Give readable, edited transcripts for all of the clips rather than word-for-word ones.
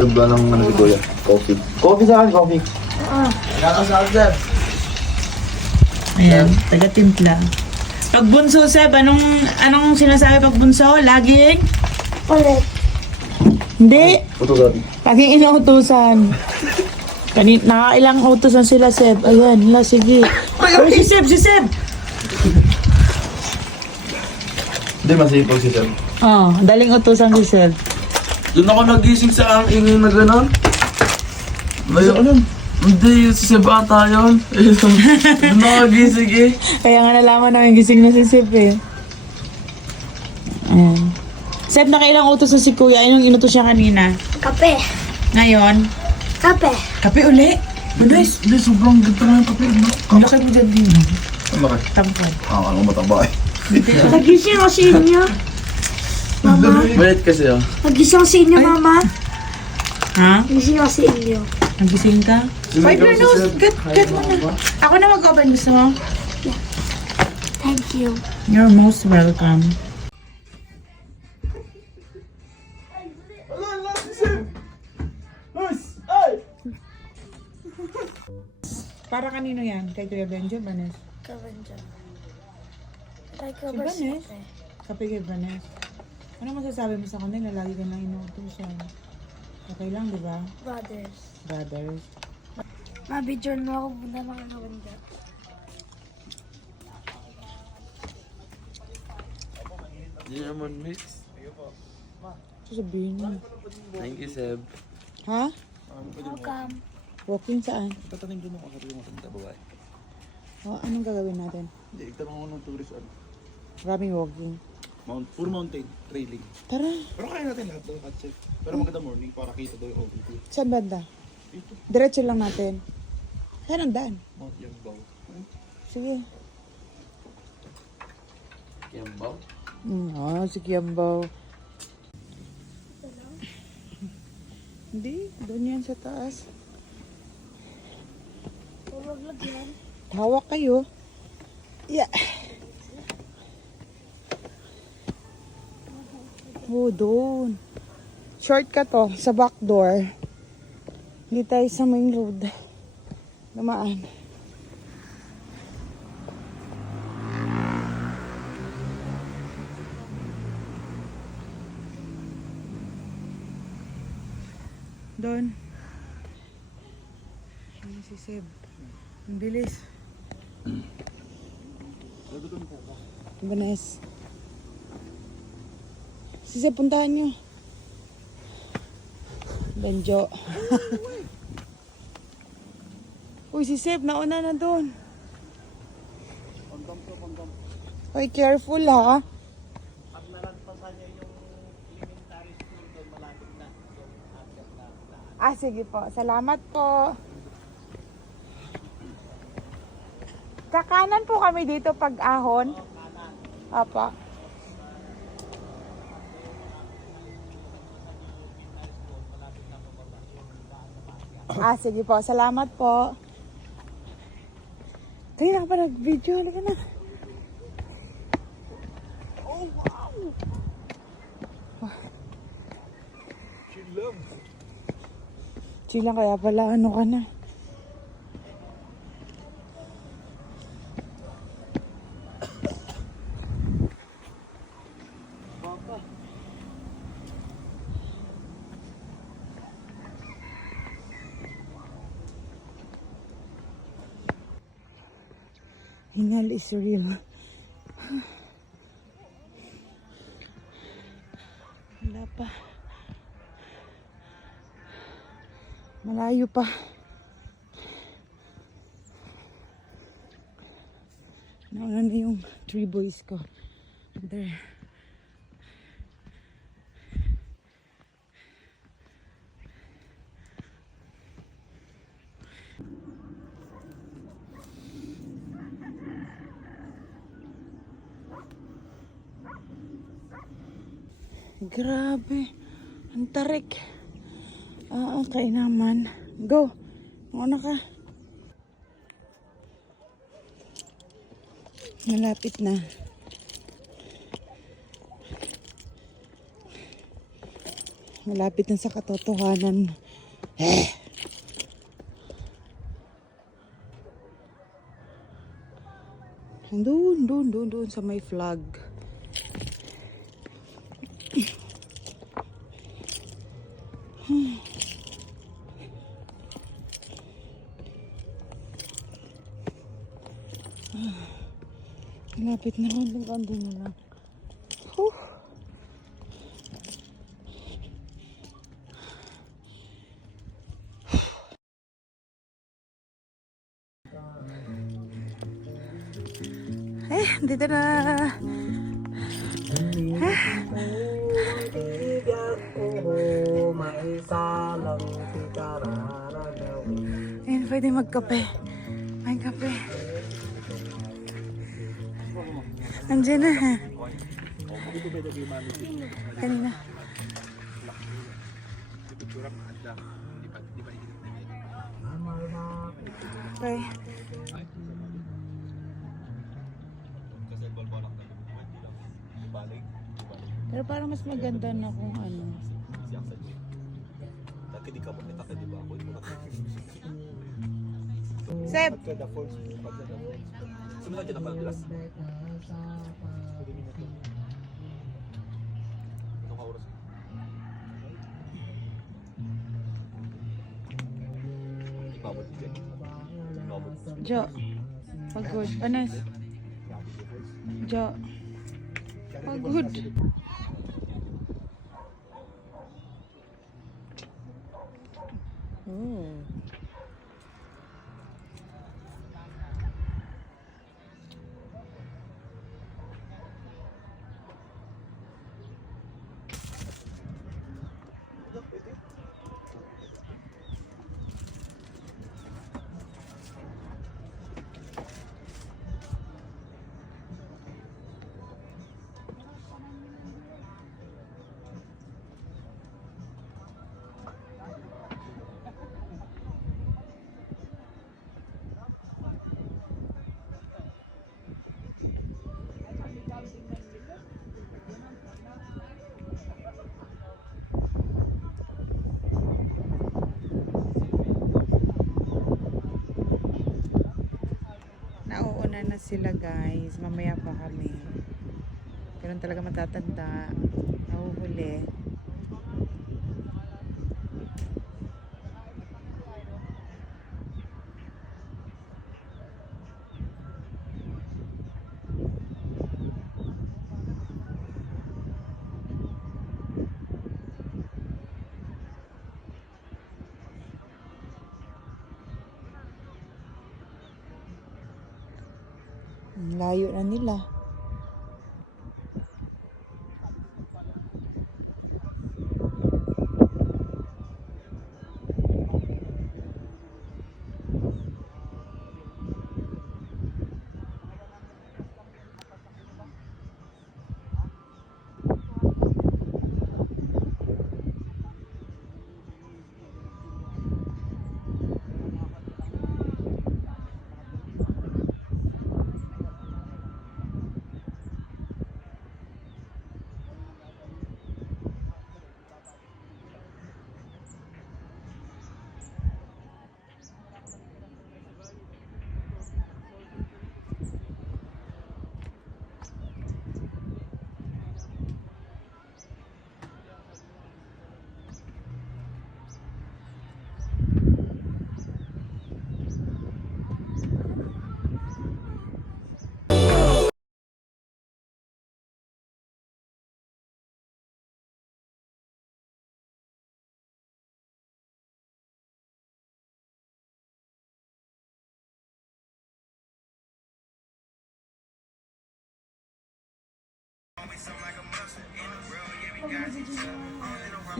Ba ng ano si Kuya? Coffee. Coffee sa akin, coffee. Nakasal, Seb. Ayan, taga-timpla. Pag bunso, Seb, anong sinasabi pag bunso? Laging? Ulit. Hindi. Utusan. Laging inuutusan. Nakailang utusan sila, Seb. Ayan, sige. Pero si Seb! Hindi, masipag si Sir. Oh, daling utusan si Seb. Doon ako nagising sa ang ingay na gano'n. Ayun. Hindi, si Seb ata yun. Doon ako nagising eh. Kaya nga nalaman namin gising na si Seb eh. Ayan. Seb, nakailang utos na si Kuya. Anong inutos siya kanina? Kape. Ngayon? Kape. Kape uli? Bilis. Hindi, sobrang ganda na yung papel. Ang laki mo dyan din. Ang laki. Tampon. Ano mataba eh. Nagising ako sa inyo. Mama. Wait kasi oh. Nagising ako sa inyo, Mama. Ha? Nagising ako sa inyo. Nagising ka? Wipe your nose. Get mo na. Ako na mag-open. Gusto mo? Thank you. You're most welcome. Para kanino yan? Kay Kuya Benjo, Vanes? Kabenja. Ay, Si Vanes? Kape kay Vanes. Ano masasabi mo sa kanila? Lagi ka nang inuutosan. Okay lang, di ba? Brothers. Brothers. Mabidyon mo ako muna mga kabenja. Hindi naman mix. Sasabihin mo. Thank you, Seb. Ha? Welcome. Walking saan? Tatanim doon ako sabi yung matanda babae. Anong gagawin natin? Hindi, itanong ko ng tourist ano. Maraming walking. Puro mountain, trailing. Tara, Pero kaya natin lahat doon, Chef. Pero maganda morning para kita daw yung OBT. saan banda? Ito, Diretso lang natin. Saan ang daan? Mount Yambaw. Sige. Yambaw? Si Kiambaw. Hindi, doon yan sa taas. Pumaglag yan. Hawak kayo. Yeah. Doon. Shortcut to, sa back door. Hindi tayo sa main road. Dumaan. Doon. Ayan si Seb. Ang bilis. Vanes. Si Seb, puntahan nyo. Benjo. Uy, si Seb, nauna na doon. Uy, careful ha. Sige po. Salamat po. Kakanan po kami dito pag ahon. Apa. Sige po. Salamat po. Kaya na pa nag-video. Halika na. Oh, wow! Chill lang, kaya pala ano ka na. Hingal is real. Wala pa. Malayo pa. Nauna na yung 3 boys ko. There. Grabe. Ang tarik. Okay naman. Go. Mauna ka. Malapit na. Malapit na sa katotohanan. Doon sa may flag. Malapit na lang, konti na lang. Huh. Dito na. Ayun, pwede magkape. May kape. Andiyan na. Kanina. Okay. Pero parang mas maganda na kung ano. Sep! Jo. Pagod. Anas. Jo. Pagod. Nauuna na sila guys. Mamaya pa kami. Ganun talaga matatanda. Nahuhuli. Ang layo na nila.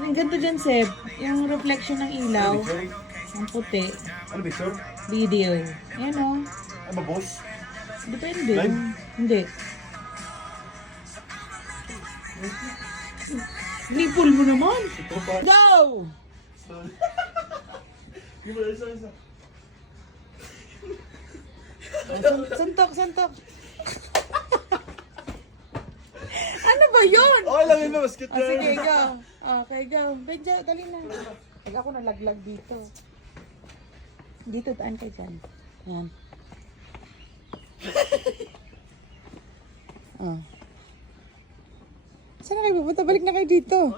Ang ganda dyan, Seb. Yung reflection ng ilaw. Ang puti. Ano ba, sir? Video. Yan o. Ano ba, boss? Depende. Live? Hindi. Nipul mo naman. Go! Suntok, suntok. Ano Ano ba yun? Okay lang yun, basket Ah, sige, go. Okay, go. Benja, dali na. Pag ako nalaglag dito. Dito, daan ka dyan. Ayan. Saan na kayo pupunta? Balik na kayo dito.